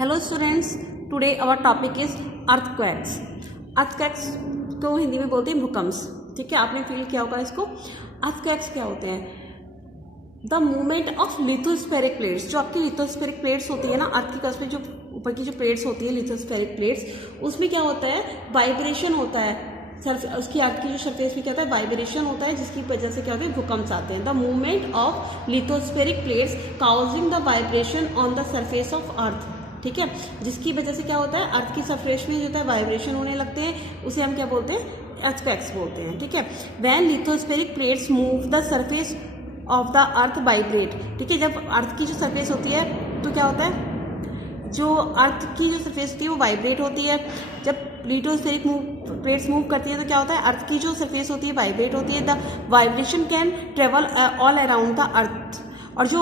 Hello students, today our topic is earthquakes. Earthquakes को हिंदी में बोलते हैं भूकंप। ठीक है, आपने फील किया होगा इसको। अर्थक्वेक्स क्या होते हैं? The movement of lithospheric plates. जो आपकी लिथोस्फेरिक प्लेट्स होती है ना, अर्थ की क्रस्ट पे जो ऊपर की जो प्लेट्स होती है लिथोस्फेरिक प्लेट्स, उसमें क्या होता है? वाइब्रेशन होता है। उसकी अर्थ की जो सरफेस में क्या होता है? वाइब्रेशन होता है, जिसकी वजह से क्या होता है? भूकंप आते हैं। The movement of lithospheric plates causing the vibration on the surface of earth. ठीक है, जिसकी वजह से क्या होता है? अर्थ की सरफेस में जो होता है वाइब्रेशन होने लगते हैं, उसे हम क्या बोलते हैं? अर्थक्वेक्स बोलते हैं। ठीक है, when lithospheric plates move the surface of the earth vibrate. ठीक है, जब अर्थ की जो सरफेस होती है तो क्या होता है? जो अर्थ की जो सरफेस होती है वो वाइब्रेट होती है। जब लिथोस्फेरिक प्लेट्स मूव करती है तो क्या होता है? अर्थ की जो सरफेस होती है वाइब्रेट होती है। The vibration can travel all around the earth. और जो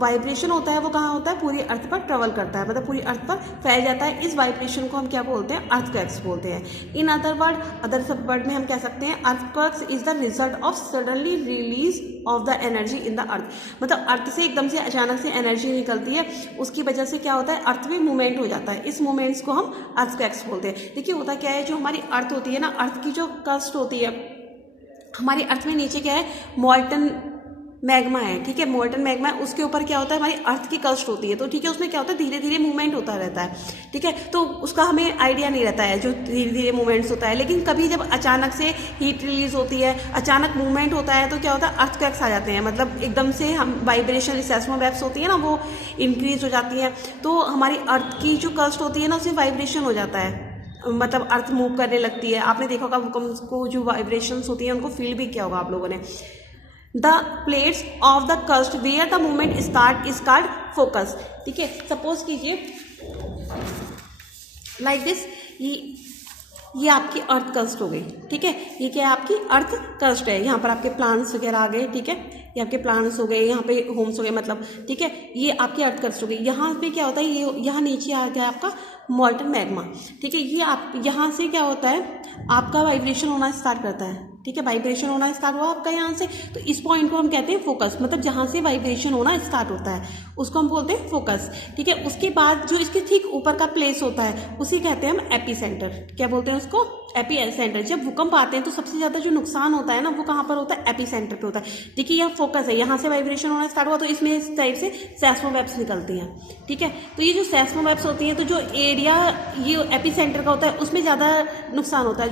वाइब्रेशन होता है वो कहाँ होता है? पूरी अर्थ पर ट्रेवल करता है, मतलब पूरी अर्थ पर फैल जाता है। इस वाइब्रेशन को हम क्या बोलते हैं? अर्थक्वेक्स बोलते हैं। इन अदर वर्ड में हम कह सकते हैं earthquakes is the result of suddenly release of the energy in the अर्थ। मतलब अर्थ से एकदम से अचानक से एनर्जी निकलती है, उसकी वजह से क्या होता है? अर्थ में मूवमेंट हो जाता है। इस मूवमेंट्स को हम अर्थक्वेक्स बोलते हैं। देखिए होता क्या है, जो हमारी अर्थ होती है ना, अर्थ की जो क्रस्ट होती है, हमारी अर्थ में नीचे क्या है? मॉल्टन मैग्मा है। ठीक है, मोल्टन मैग्मा है, उसके ऊपर क्या होता है? हमारी अर्थ की क्रस्ट होती है। तो ठीक है, उसमें क्या होता है? धीरे धीरे मूवमेंट होता रहता है। ठीक है, तो उसका हमें आइडिया नहीं रहता है जो धीरे धीरे मूवमेंट्स होता है। लेकिन कभी जब अचानक से हीट रिलीज होती है, अचानक मूवमेंट होता है, तो क्या होता है? अर्थक्वेक्स आ जाते हैं। मतलब एकदम से हम वाइब्रेशन, सेस्मोवेव्स होती है ना, वो इंक्रीज हो जाती हैं। तो हमारी अर्थ की जो क्रस्ट होती है ना, उसमें वाइब्रेशन हो जाता है, मतलब अर्थ मूव करने लगती है। आपने देखा होगा भूकंप को, जो वाइब्रेशंस होती हैं उनको फील भी किया होगा आप लोगों ने। The plates of the crust where the movement start is called focus. ठीक है, सपोज कीजिए लाइक दिस, ये आपकी अर्थ क्रस्ट हो गई। ठीक है, ये क्या है? आपकी अर्थ क्रस्ट है। यहाँ पर आपके प्लांट्स वगैरह आ गए। ठीक है, ये आपके प्लांट्स हो गए, यहाँ पे होम्स हो गए, मतलब ठीक है, ये आपकी अर्थ क्रस्ट हो गई। यहाँ पे क्या होता है? ये यहाँ नीचे आ गया आपका मॉल्टन मैग्मा। ठीक है, ये आप यहाँ से क्या होता है? आपका वाइब्रेशन होना स्टार्ट करता है। ठीक है, वाइब्रेशन होना स्टार्ट हुआ आपका यहाँ से, तो इस पॉइंट को हम कहते हैं फोकस। मतलब जहाँ से वाइब्रेशन होना स्टार्ट होता है उसको हम बोलते हैं फोकस। ठीक है, उसके बाद जो इसके ठीक ऊपर का प्लेस होता है उसे कहते हैं हम एपी सेंटर। क्या बोलते हैं उसको? AP centre. जब भूकंप आते हैं तो सबसे ज़्यादा जो नुकसान होता है ना, वो कहाँ पर होता है? एपी सेंटर पे होता है। देखिए यह फोकस है, यहाँ से वाइब्रेशन होना स्टार्ट हुआ तो इसमें इस टाइप से सेस्मोवेव्स निकलती हैं। ठीक है, तो ये जो सेस्मोवेव्स होती हैं, तो जो एरिया ये एपी सेंटर का होता है उसमें ज़्यादा नुकसान होता है।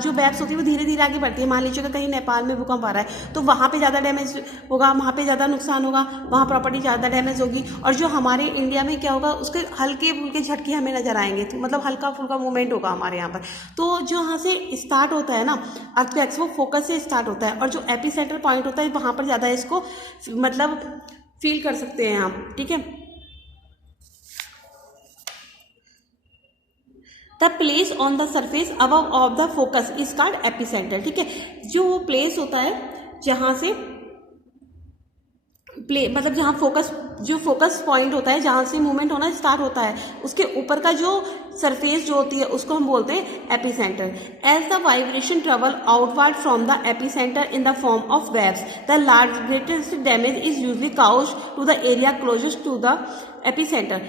जो वेव्स होती है वो धीरे धीरे आगे बढ़ती है। मान लीजिएगा कहीं नेपाल में भूकंप आ रहा है तो वहाँ पे ज़्यादा डैमेज होगा, वहाँ पे ज़्यादा नुकसान होगा, वहाँ प्रॉपर्टी ज़्यादा डैमेज होगी। और जो हमारे इंडिया में क्या होगा? उसके हल्के फुल्के झटके हमें नजर आएंगे, तो मतलब हल्का फुल्का मूवमेंट होगा हमारे यहाँ पर। तो जो यहाँ से स्टार्ट होता है ना अर्थक्वेक्स, वो फोकस से स्टार्ट होता है। और जो एपी सेंटर पॉइंट होता है वहाँ पर ज़्यादा इसको मतलब फील कर सकते हैं हम। ठीक है, the place on the surface above of the focus is called epicentre. ठीक है, जो वो प्लेस होता है जहाँ से मतलब जहाँ फोकस पॉइंट होता है, जहाँ से मूवमेंट होना स्टार्ट होता है, उसके ऊपर का जो सरफेस जो होती है उसको हम बोलते हैं epicentre. As the vibration travel outward from the epicentre in the form of waves, the greatest damage is usually caused to the area closest to the epicentre.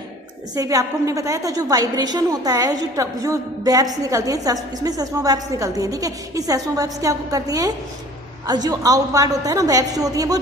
से भी आपको हमने बताया था, जो वाइब्रेशन होता है, जो वेव्स निकलती हैं, इसमें सेस्मोवेव्स निकलती हैं। ठीक है, ये सेस्मोवेव्स क्या करती हैं? जो आउटवर्ड होता है ना, वेव्स जो होती हैं वो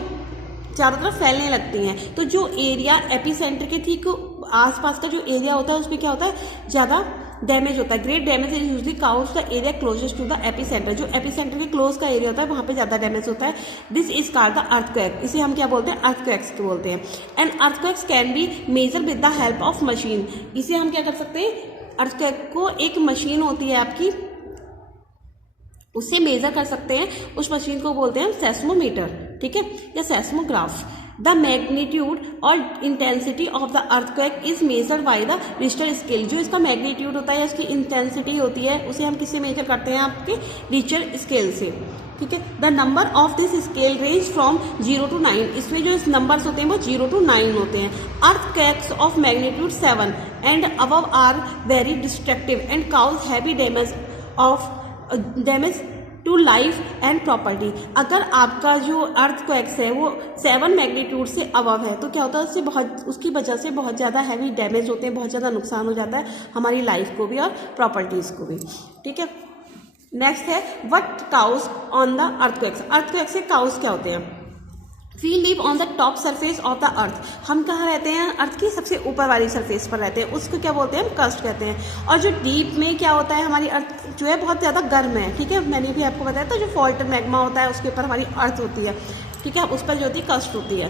चारों तरफ फैलने लगती हैं। तो जो एरिया एपी सेंटर के ठीक आसपास का जो एरिया होता है उसमें क्या होता है? ज़्यादा डैमेज होता है। Great damage is usually caused the area closest to the epicentre. जो एपी सेंटर के क्लोज का एरिया होता है वहाँ पे ज़्यादा डैमेज होता है। This is called the earthquake. इसे हम क्या बोलते हैं? अर्थक्वेक्स बोलते हैं। And earthquakes can be major with the help of machine. इसे हम क्या कर सकते हैं? अर्थक्वेक को एक मशीन होती है आपकी, उससे मेजर कर सकते हैं। उस मशीन को बोलते हैं सेस्मोमीटर। ठीक है, या सेस्मोग्राफ। द मैग्नीट्यूड और intensity of the earthquake is measured by the Richter scale. जो इसका मैग्नीट्यूड होता है, इसकी इंटेंसिटी होती है, उसे हम किससे मेजर करते हैं? आपके रिक्टर स्केल से। ठीक है, the number of this scale range from 0 to 9। इसमें जो नंबर्स होते हैं वो 0 to 9 होते हैं। Earthquakes of magnitude 7 and above are very destructive and cause heavy damage to to life and property. अगर आपका जो अर्थक्वेक्स है वो 7 मैग्नीट्यूड से अबव है तो क्या होता है, उसकी वजह से बहुत ज़्यादा हैवी डैमेज होते हैं, बहुत ज़्यादा नुकसान हो जाता है हमारी लाइफ को भी और प्रॉपर्टीज़ को भी। ठीक है, नेक्स्ट है what cause on the earthquakes. Earthquakes से काउज क्या होते हैं? We live on the top surface of the earth. हम कहाँ रहते हैं? अर्थ की सबसे ऊपर वाली सरफेस पर रहते हैं, उसको क्या बोलते हैं? हम क्रस्ट कहते हैं। और जो डीप में क्या होता है, हमारी अर्थ जो है बहुत ज़्यादा गर्म है। ठीक है, मैंने भी आपको बताया था जो फॉल्ट मैग्मा होता है उसके ऊपर हमारी अर्थ होती है। ठीक है, उस पर जो होती है क्रस्ट होती है।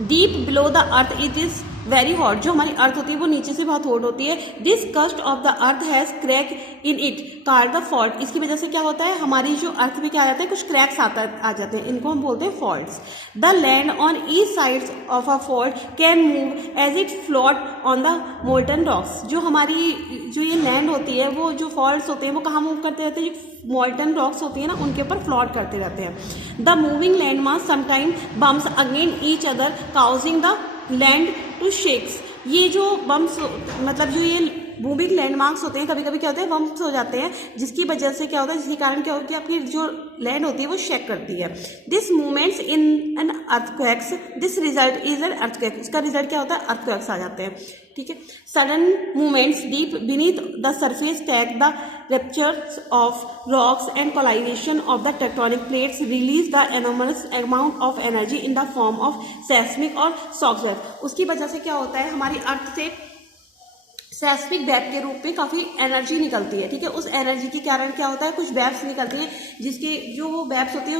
Deep below the earth it is very hot. जो हमारी अर्थ होती है वो नीचे से बहुत हॉट होती है। This crust of the earth has crack in it card the fault. इसकी वजह से क्या होता है, हमारी जो अर्थ में क्या आ जाता है, कुछ क्रैक्स आ जाते हैं, इनको हम बोलते हैं faults. The land on each sides of a fault can move as it float on the molten rocks. जो हमारी जो ये लैंड होती है, वो जो फॉल्ट्स होते हैं वो कहाँ मूव करते रहते हैं? जो मोल्टन रॉक्स होती है ना, उनके ऊपर फ्लोट करते रहते हैं। The moving land mass sometime bumps against each other causing the land to shakes. ये जो बम्स मतलब जो ये मूविंग लैंडमार्क्स होते हैं, कभी कभी क्या होते हैं, बम्स हो जाते हैं, जिसकी वजह से क्या होता है, जिसके कारण क्या होता है, आपकी जो लैंड होती है वो शेक करती है। This movements in an earthquakes, this result is an earthquake. उसका रिजल्ट क्या होता है? अर्थक्वेक्स आ जाते हैं। ठीक है, sudden movements deep beneath the surface tack the ruptures of rocks and collision of the tectonic plates release the enormous amount of energy in the form of seismic और शॉक वेव। उसकी वजह से क्या होता है, हमारी अर्थ से सेस्मिक वेव के रूप में काफ़ी एनर्जी निकलती है। ठीक है, उस एनर्जी के कारण क्या होता है, कुछ वेव्स निकलती हैं, जिसके जो वो वेव्स होती हैं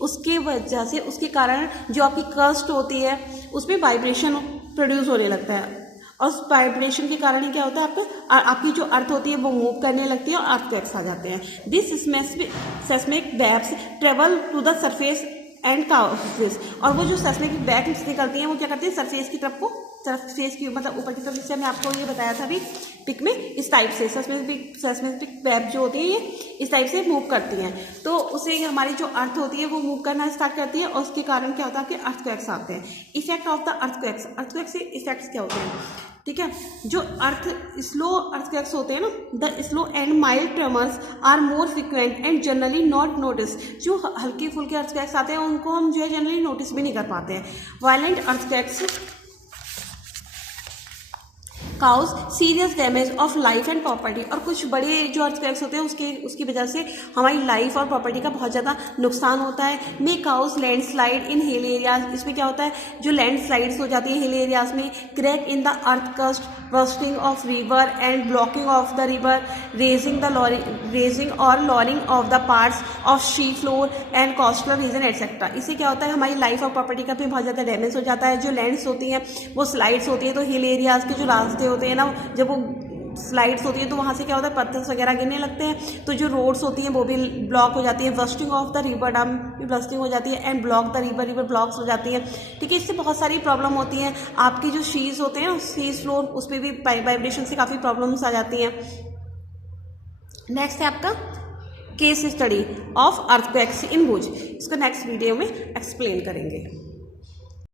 उसके वजह से, उसके कारण जो आपकी क्रस्ट होती है उसमें वाइब्रेशन प्रोड्यूस होने लगता है। और उस वाइब्रेशन के कारण ही क्या होता है, आपकी जो अर्थ होती है वो मूव करने लगती है और अर्थक्वेक्स आ जाते हैं। This seismic waves travel to the surface and causes. और वो जो सेस्मिक वेव्स निकलती हैं वो क्या करती है, सरफेस की तरफ को, सरफेस की मतलब ऊपर की तरफ, जिससे मैं आपको ये बताया था अभी पिक में, इस टाइप से सेस्मिक वेव जो होती है ये इस टाइप से मूव करती हैं। तो उससे हमारी जो अर्थ होती है वो मूव करना स्टार्ट करती है और उसके कारण क्या होता है कि अर्थक्वेक्स आते हैं। Effect of the earthquakes. Earthquakes से इफेक्ट्स क्या होते हैं? ठीक है, जो स्लो अर्थक्वेक्स होते हैं ना, the slow and mild tremors are more frequent and generally not notice. जो हल्के फुल्के अर्थक्वेक्स आते हैं उनको हम जो है जनरली नोटिस भी नहीं कर पाते हैं। Violent earthquakes cause serious damage of life and property. और कुछ बड़े जो अर्थक्वेक्स होते हैं उसकी वजह से हमारी लाइफ और प्रॉपर्टी का बहुत ज़्यादा नुकसान होता है। May cause landslide in hill areas. इसमें क्या होता है, जो लैंडस्लाइड्स हो जाती है हिल एरियाज में, crack in the earth crust, bursting of river and blocking of the river, raising और lowering of the parts of sea floor and coastal region etcetera. इससे क्या होता है, हमारी लाइफ और प्रॉपर्टी का भी बहुत ज़्यादा डैमेज हो जाता है। जो लैंड्स होती हैं वो स्लाइड्स होती है, तो हिल एरियाज के जो रास्ते होते हैं ना, जब वो स्लाइड्स होती है तो वहाँ से क्या होता है, पत्थर वगैरह गिरने लगते हैं, तो जो रोड्स होती हैं वो भी ब्लॉक हो जाती है। Bursting of the river, dam भी बस्टिंग हो जाती है and block the river blocks हो जाती है। ठीक है, इससे बहुत सारी प्रॉब्लम होती हैं। आपकी जो शीज होते हैं, सीज फ्लोर, उस पर भी वाइब्रेशन से काफ़ी प्रॉब्लम्स आ जाती हैं। नेक्स्ट है आपका केस स्टडी ऑफ अर्थक्वेक्स इन भुज। इसको नेक्स्ट वीडियो में एक्सप्लेन करेंगे।